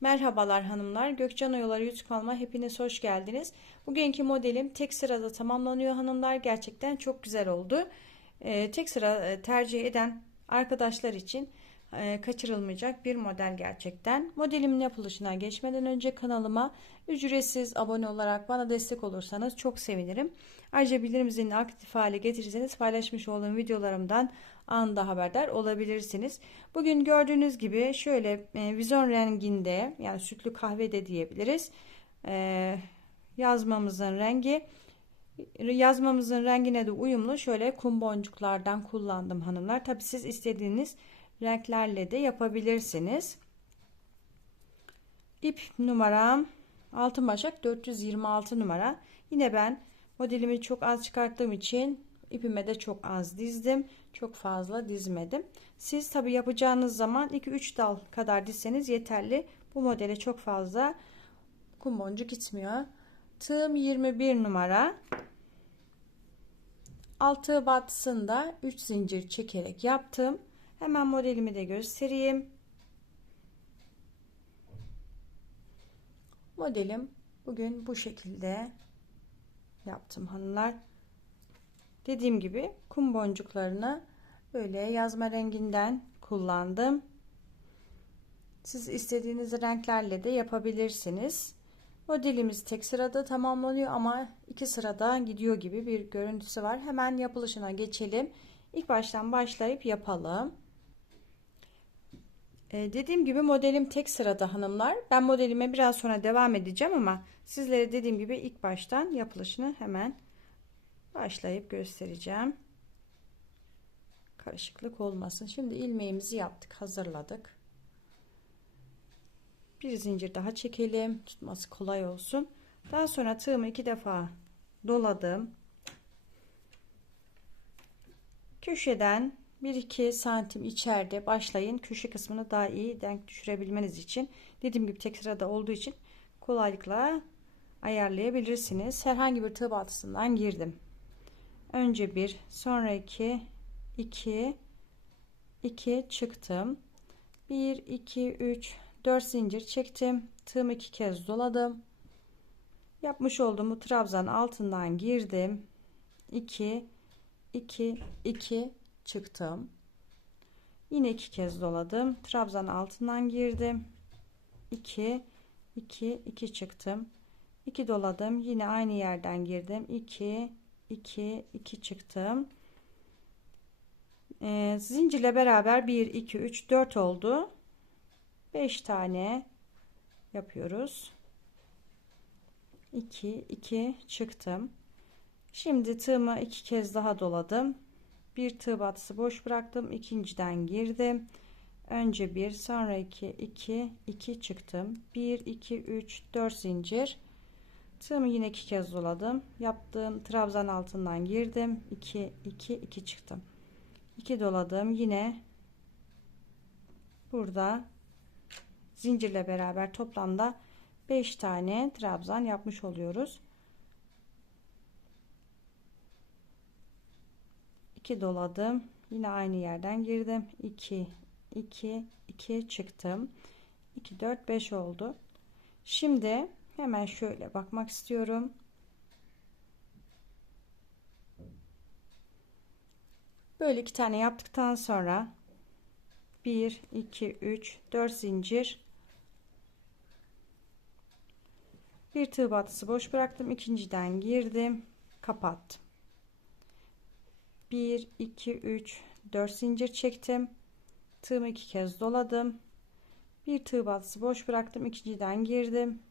Merhabalar hanımlar. Gökcan Oyaları YouTube kanalıma hepiniz hoş geldiniz. Bugünkü modelim tek sırada tamamlanıyor hanımlar. Gerçekten çok güzel oldu. Ee, tek sıra e, tercih eden arkadaşlar için e, kaçırılmayacak bir model gerçekten. Modelimin yapılışına geçmeden önce kanalıma ücretsiz abone olarak bana destek olursanız çok sevinirim. Ayrıca bildirim zilini aktif hale getirirseniz paylaşmış olduğum videolarımdan anında haberdar olabilirsiniz. Bugün gördüğünüz gibi şöyle e, vizon renginde yani sütlü kahve de diyebiliriz. E, yazmamızın rengi yazmamızın rengine de uyumlu şöyle kum boncuklardan kullandım hanımlar. Tabi siz istediğiniz renklerle de yapabilirsiniz. İp numaram altın başak 426 numara. Yine ben modelimi çok az çıkarttığım için ipime de çok az dizdim. Çok fazla dizmedim. Siz tabi yapacağınız zaman 2-3 dal kadar dizseniz yeterli. Bu modele çok fazla kum boncuk gitmiyor. Tığım 21 numara. Altı batısında 3 zincir çekerek yaptım. Hemen modelimi de göstereyim. Modelim bugün bu şekilde yaptım hanımlar. Dediğim gibi kum boncuklarını böyle yazma renginden kullandım. Siz istediğiniz renklerle de yapabilirsiniz. Modelimiz tek sırada tamamlanıyor ama iki sırada gidiyor gibi bir görüntüsü var. Hemen yapılışına geçelim. İlk baştan başlayıp yapalım. Ee, dediğim gibi modelim tek sırada hanımlar. Ben modelime biraz sonra devam edeceğim ama sizlere dediğim gibi ilk baştan yapılışını hemen başlayıp göstereceğim. Karışıklık olmasın. Şimdi ilmeğimizi yaptık, hazırladık. Bir zincir daha çekelim. Tutması kolay olsun. Daha sonra tığımı iki defa doladım. Köşeden 1-2 santim içeride başlayın. Köşe kısmını daha iyi denk düşürebilmeniz için. Dediğim gibi tek sırada olduğu için kolaylıkla ayarlayabilirsiniz. Herhangi bir tığ batısından girdim. Önce bir, sonra iki, iki, iki çıktım. Bir, iki, üç, dört zincir çektim. Tığımı iki kez doladım. Yapmış olduğum bu trabzan altından girdim. 2 2 2 çıktım. Yine iki kez doladım. Trabzan altından girdim. 2 2 2 çıktım. 2 doladım. Yine aynı yerden girdim. 2 2 2 çıktım. Ee, zincirle beraber 1 2 3 4 oldu. 5 tane yapıyoruz. 2 2 çıktım. Şimdi tığımı iki kez daha doladım. Bir tığ batısı boş bıraktım. ikinciden girdim. Önce bir, sonra iki, iki, iki çıktım. 1 2 3 4 zincir. Tığımı yine iki kez doladım. Yaptığım trabzan altından girdim. 2 2 2 çıktım. 2 doladım. Yine burada zincirle beraber toplamda 5 tane trabzan yapmış oluyoruz. 2 doladım. Yine aynı yerden girdim. 2 2 2 çıktım. 2 4 5 oldu. Şimdi hemen şöyle bakmak istiyorum. Böyle iki tane yaptıktan sonra 1 2 3 4 zincir. Bir tığ batısı boş bıraktım. İkinciden girdim. Kapattım. 1 2 3 4 zincir çektim. Tığımı iki kez doladım. Bir tığ batısı boş bıraktım. İkinciden girdim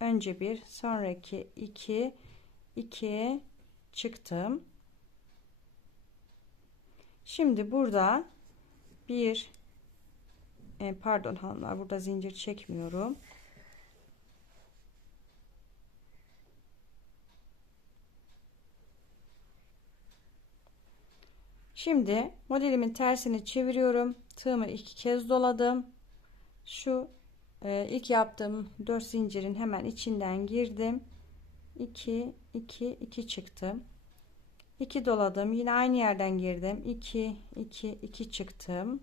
önce bir sonraki 2 2 çıktım şimdi burada bir e, pardon hanımlar burada zincir çekmiyorum Şimdi modelimin tersini çeviriyorum. Tığımı iki kez doladım. Şu ilk yaptığım 4 zincirin hemen içinden girdim. 2 2 2 çıktım. 2 doladım. Yine aynı yerden girdim. 2 2 2 çıktım.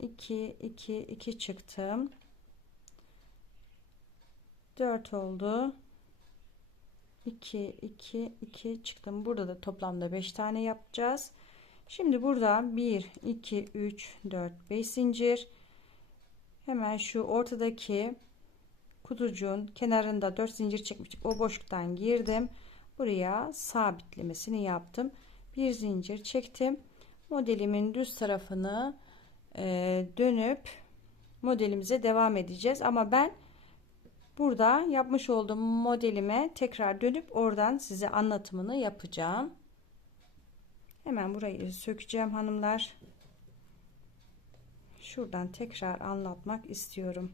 2 2 2 çıktım 4 oldu 2 2 2 çıktım burada da toplamda 5 tane yapacağız şimdi burada 1 2 3 4 5 zincir hemen şu ortadaki kutucuğun kenarında 4 zincir çekmiştik o boşluktan girdim. Buraya sabitlemesini yaptım. Bir zincir çektim. Modelimin düz tarafını e, dönüp modelimize devam edeceğiz. Ama ben burada yapmış olduğum modelime tekrar dönüp oradan size anlatımını yapacağım. Hemen burayı sökeceğim hanımlar şuradan tekrar anlatmak istiyorum.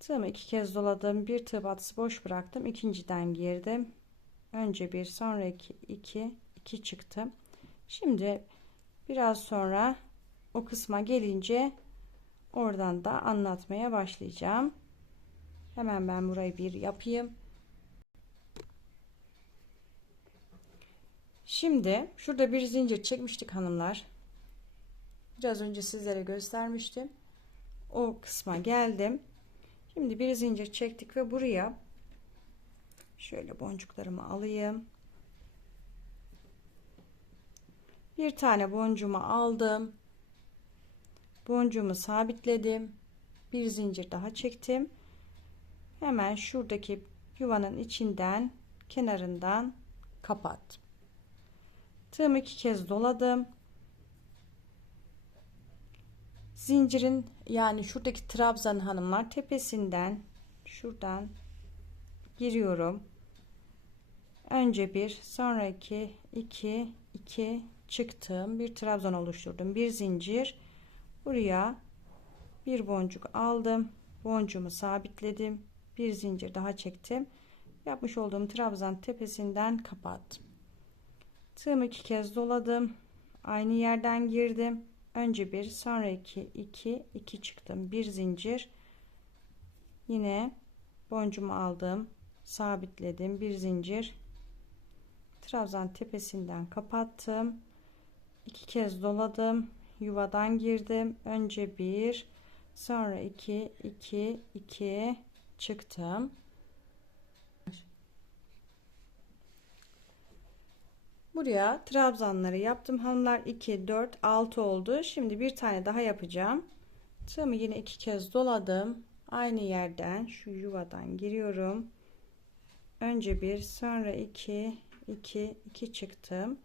Tığımı iki kez doladım bir tığ batısı boş bıraktım ikinciden girdim. Önce bir sonra iki iki çıktım şimdi biraz sonra o kısma gelince oradan da anlatmaya başlayacağım. Hemen ben burayı bir yapayım şimdi şurada bir zincir çekmiştik hanımlar biraz önce sizlere göstermiştim o kısma geldim Şimdi bir zincir çektik ve buraya şöyle boncuklarımı alayım. Bir tane boncuğumu aldım. Boncuğumu sabitledim. Bir zincir daha çektim. Hemen şuradaki yuvanın içinden kenarından kapattım. Tığımı iki kez doladım. Zincirin yani şuradaki trabzan hanımlar tepesinden şuradan giriyorum. Önce bir sonra iki iki iki çıktım. Bir trabzan oluşturdum. Bir zincir. Buraya bir boncuk aldım. Boncuğumu sabitledim. Bir zincir daha çektim. Yapmış olduğum trabzan tepesinden kapattım tığımı iki kez doladım. Aynı yerden girdim. Önce bir sonra iki iki iki çıktım. Bir zincir. Yine boncumu aldım. Sabitledim. Bir zincir. Trabzan tepesinden kapattım. İki kez doladım. Yuvadan girdim. Önce bir sonra iki iki iki çıktım Buraya trabzanları yaptım. Hanımlar 2, 4, 6 oldu. Şimdi bir tane daha yapacağım. Tığımı yine iki kez doladım. Aynı yerden şu yuvadan giriyorum. Önce bir sonra 2, 2, 2 çıktım.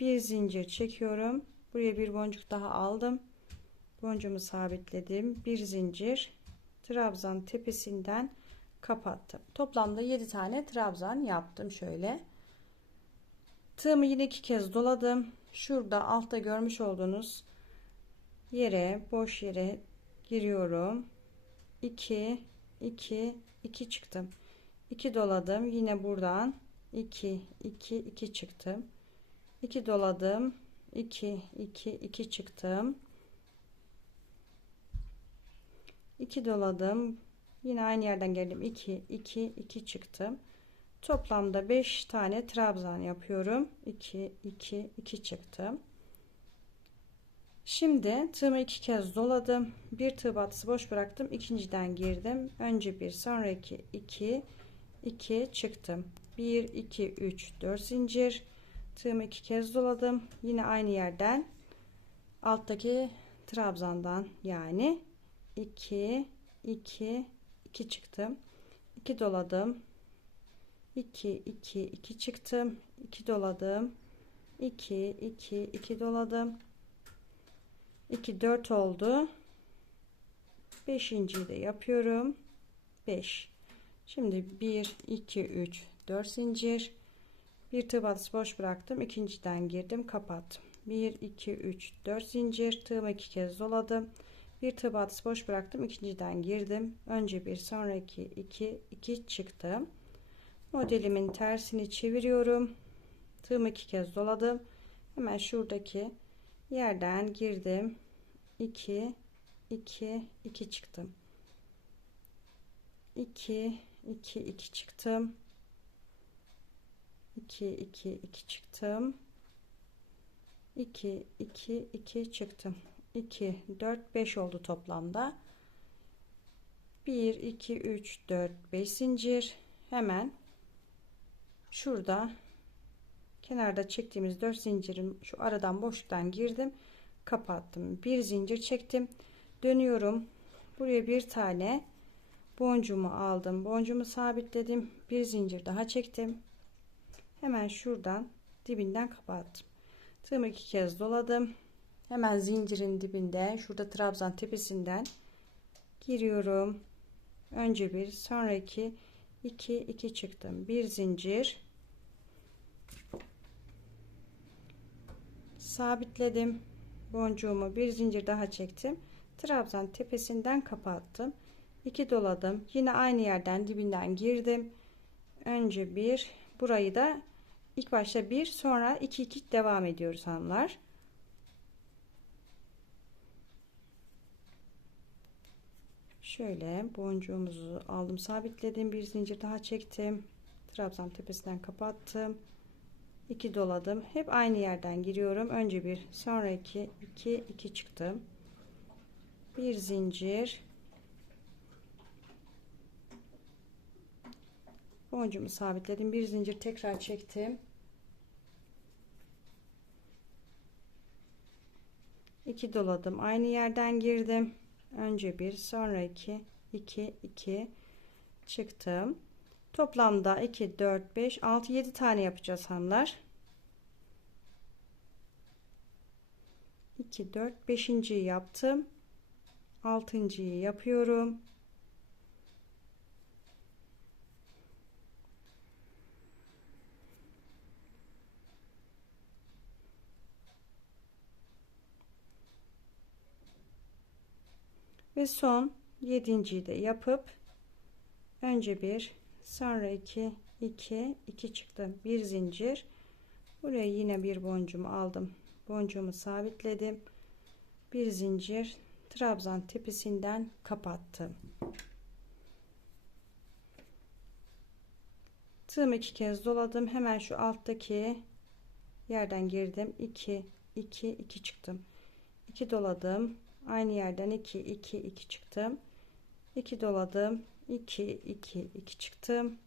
Bir zincir çekiyorum. Buraya bir boncuk daha aldım. Boncuğumu sabitledim. Bir zincir trabzan tepesinden kapattım. Toplamda 7 tane trabzan yaptım şöyle. Tığımı yine iki kez doladım. Şurada altta görmüş olduğunuz yere boş yere giriyorum. 2 2 2 çıktım. 2 doladım. Yine buradan 2 2 2 çıktım. 2 doladım. 2 2 2 çıktım. 2 doladım. Yine aynı yerden geldim. 2 2 2 çıktım. Toplamda 5 tane trabzan yapıyorum. 2 2 2 çıktım. Şimdi tığımı iki kez doladım. Bir tığ batısı boş bıraktım. İkinciden girdim. Önce bir sonraki 2 2 çıktım. 1 2 3 4 zincir. Tığımı iki kez doladım. Yine aynı yerden alttaki trabzandan yani 2 2 2 çıktım. 2 doladım 2 2 2 çıktım. 2 doladım. 2 2 2 doladım. 2 4 oldu. 5. de yapıyorum. 5 şimdi 1 2 3 4 zincir. Bir tığ batısı boş bıraktım. İkinciden girdim kapattım. 1 2 3 4 zincir. Tığımı iki kez doladım. Bir tığ batısı boş bıraktım. İkinciden girdim. Önce bir sonraki 2 2 çıktım modelimin tersini çeviriyorum. Tığımı iki kez doladım hemen şuradaki yerden girdim. 2 2 2 çıktım. 2 2 2 çıktım. 2 2 2 çıktım. 2 2 2 çıktım. 2 4 5 oldu toplamda. 1 2 3 4 5 zincir. Hemen şurada kenarda çektiğimiz 4 zincirin şu aradan boşluktan girdim kapattım. Bir zincir çektim. Dönüyorum. Buraya bir tane boncuğumu aldım. Boncuğumu sabitledim. Bir zincir daha çektim. Hemen şuradan dibinden kapattım. Tığımı iki kez doladım. Hemen zincirin dibinde şurada trabzan tepesinden giriyorum. Önce bir sonra iki 2 2 çıktım. Bir zincir. Sabitledim. Boncuğumu bir zincir daha çektim. Trabzan tepesinden kapattım. 2 doladım. Yine aynı yerden dibinden girdim. Önce bir burayı da ilk başta bir sonra 2 2 devam ediyoruz hanımlar şöyle boncuğumuzu aldım. Sabitledim. Bir zincir daha çektim. Trabzan tepesinden kapattım. 2 doladım. Hep aynı yerden giriyorum. Önce bir sonra 2 2 2 çıktım bir zincir. Boncuğumu sabitledim. Bir zincir tekrar çektim. 2 doladım. Aynı yerden girdim önce bir sonra 2 2 2 çıktım toplamda 2 4 5 6 7 tane yapacağız hanımlar 2 4 5. yaptım 6. yapıyorum ve son yedinciyi de yapıp önce bir sonra iki iki iki çıktı. Bir zincir. Buraya yine bir boncuğumu aldım. Boncuğumu sabitledim. Bir zincir trabzan tepesinden kapattım. Tığımı iki kez doladım. Hemen şu alttaki yerden girdim. 2 2 2 çıktım. 2 doladım aynı yerden 2 2 2 çıktım 2 doladım. 2 2 2 çıktım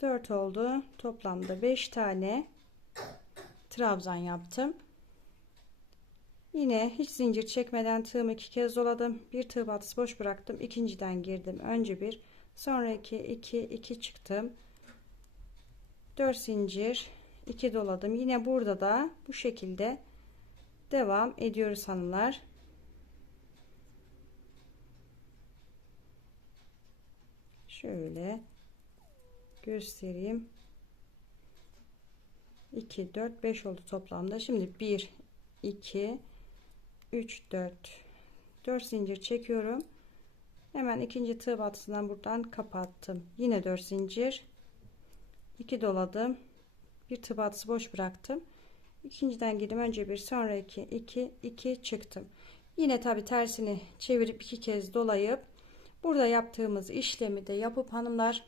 4 oldu. Toplamda 5 tane trabzan yaptım. Yine hiç zincir çekmeden tığımı iki kez doladım. Bir tığ batısı boş bıraktım. İkinciden girdim. Önce bir sonra 2 2 2 çıktım. 4 zincir 2 doladım. Yine burada da bu şekilde devam ediyoruz hanımlar. Şöyle göstereyim. 2 4 5 oldu toplamda. Şimdi 1 2 3 4 4 zincir çekiyorum. Hemen ikinci tığ batısından buradan kapattım. Yine 4 zincir. 2 doladım bir tığ batısı boş bıraktım. İkinciden girdim. Önce bir sonra 2 2 2 çıktım. Yine tabi tersini çevirip iki kez dolayıp burada yaptığımız işlemi de yapıp hanımlar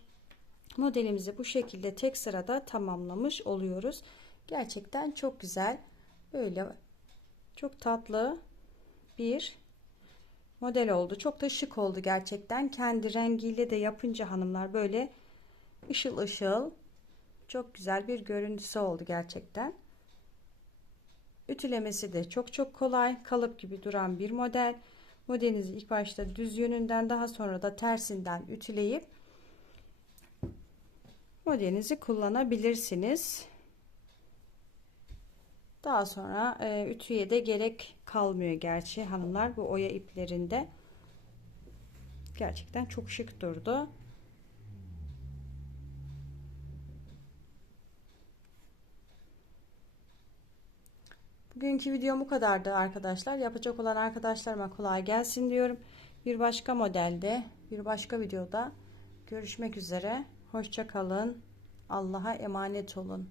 modelimizi bu şekilde tek sırada tamamlamış oluyoruz. Gerçekten çok güzel böyle çok tatlı bir model oldu. Çok da şık oldu gerçekten. Kendi rengiyle de yapınca hanımlar böyle ışıl ışıl çok güzel bir görüntüsü oldu gerçekten. Ütülemesi de çok çok kolay. Kalıp gibi duran bir model. Modelinizi ilk başta düz yönünden daha sonra da tersinden ütüleyip modelinizi kullanabilirsiniz. Daha sonra e, ütüye de gerek kalmıyor gerçi hanımlar bu oya iplerinde. Gerçekten çok şık durdu. Bugünkü videom bu kadardı arkadaşlar. Yapacak olan arkadaşlarıma kolay gelsin diyorum. Bir başka modelde, bir başka videoda görüşmek üzere. Hoşça kalın. Allah'a emanet olun.